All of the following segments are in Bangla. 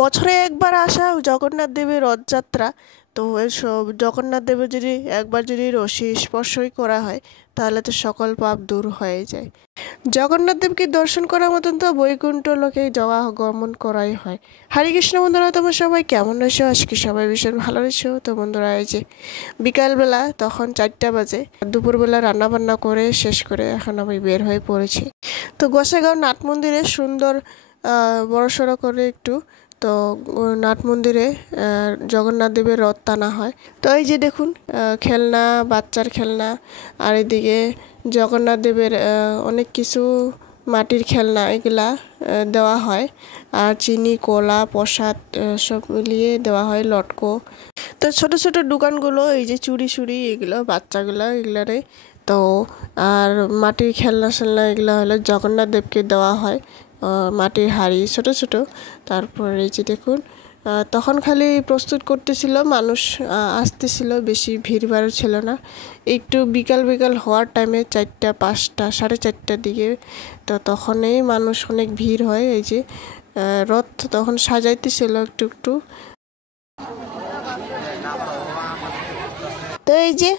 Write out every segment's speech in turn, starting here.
বছরে একবার আসা জগন্নাথ দেবের রথযাত্রা। তো এসব জগন্নাথ দেবের যদি একবার যদি রশি স্পর্শই করা হয় তাহলে তো সকল পাপ দূর হয়ে যায়। জগন্নাথ দেবকে দর্শন করার মতন তো বৈকুণ্ঠ লোকে যাওয়া গমন করাই হয়। হরে কৃষ্ণ বন্ধুরা, তোমরা সবাই কেমন রয়েছো? আজকে সবাই ভীষণ ভালো রয়েছো। তো বন্ধুরা, এই যে বিকালবেলা তখন 4টা বাজে, দুপুরবেলা রান্নাবান্না করে শেষ করে এখন আমি বের হয়ে পড়েছি। তো গোসাইগাঁও নাট মন্দিরে সুন্দর বড়সড় করে একটু, তো নাট মন্দিরে জগন্নাথ দেবের রথ টানা হয়। তো এই যে দেখুন, খেলনা, বাচ্চার খেলনা, আর এদিকে জগন্নাথ দেবের অনেক কিছু মাটির খেলনা এগুলা দেওয়া হয়, আর চিনি, কলা, প্রসাদ সব মিলিয়ে দেওয়া হয়, লটকো। তো ছোট ছোট দোকানগুলো, এই যে চুড়ি সুড়ি এগুলো বাচ্চাগুলো এগুলারে। তো আর মাটির খেলনা সেলনা এগুলো হলো জগন্নাথ দেবকে দেওয়া হয়, মাটির হাঁড়ি ছোট ছোট। তারপর এই যে দেখুন, তখন খালি প্রস্তুত করতেছিল, মানুষ আসতেছিল, বেশি ভিড়ভাড় ছিল না। একটু বিকাল বিকাল হওয়ার টাইমে 4টা 5টা 4:30টার দিকে, তো তখনই মানুষ অনেক ভিড় হয়। এই যে রথ তখন সাজাইতেছিল একটু একটু। তো এই যে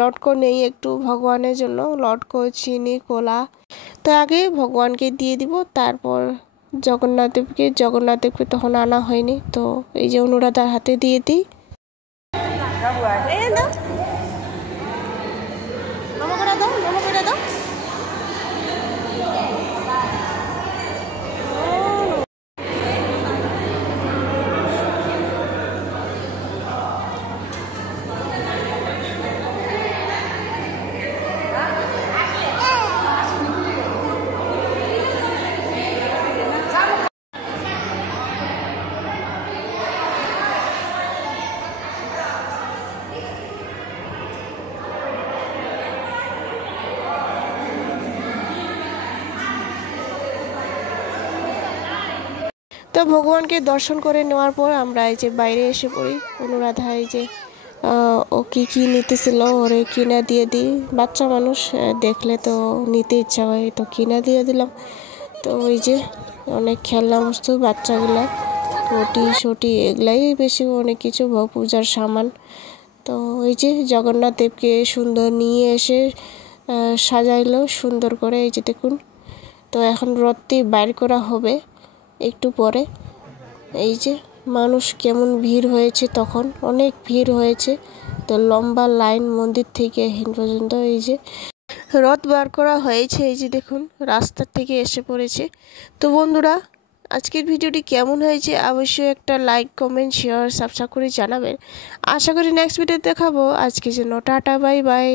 লটকো নেই একটু ভগবানের জন্য, লটকো, চিনি, কলা। তো আগে ভগবানকে দিয়ে দিব, তারপর জগন্নাথ দেবকে তখন আনা হয়নি। তো এই যে অনুরাধার হাতে দিয়ে দিই। তো ভগবানকে দর্শন করে নেওয়ার পর আমরা এই যে বাইরে এসে পড়ি। অনুরাধা এই যে ও কি কি নিতেছিল, ওরে কিনা দিয়ে দিই। বাচ্চা মানুষ দেখলে তো নিতে ইচ্ছা হয়, তো কিনা দিয়ে দিলাম। তো ওই যে অনেক খেলনা বস্তু বাচ্চাগুলা, পটি সটি এগুলাই বেশি, অনেক কিছু পূজার সামান। তো ওই যে জগন্নাথ দেবকে সুন্দর নিয়ে এসে সাজাইলো সুন্দর করে, এই যে দেখুন। তো এখন রথটি বাইর করা হবে একটু পরে। এই যে মানুষ কেমন ভিড় হয়েছে, তখন অনেক ভিড় হয়েছে। তো লম্বা লাইন মন্দির থেকে এখন পর্যন্ত। এই যে রথ বার করা হয়েছে, এই যে দেখুন রাস্তার থেকে এসে পড়েছে। তো বন্ধুরা, আজকের ভিডিওটি কেমন হয়েছে অবশ্যই একটা লাইক, কমেন্ট, শেয়ার, সাবস্ক্রাইব করে জানাবেন। আশা করি নেক্সট ভিডিও দেখাবো। আজকের জন্য টাটা, বাই বাই।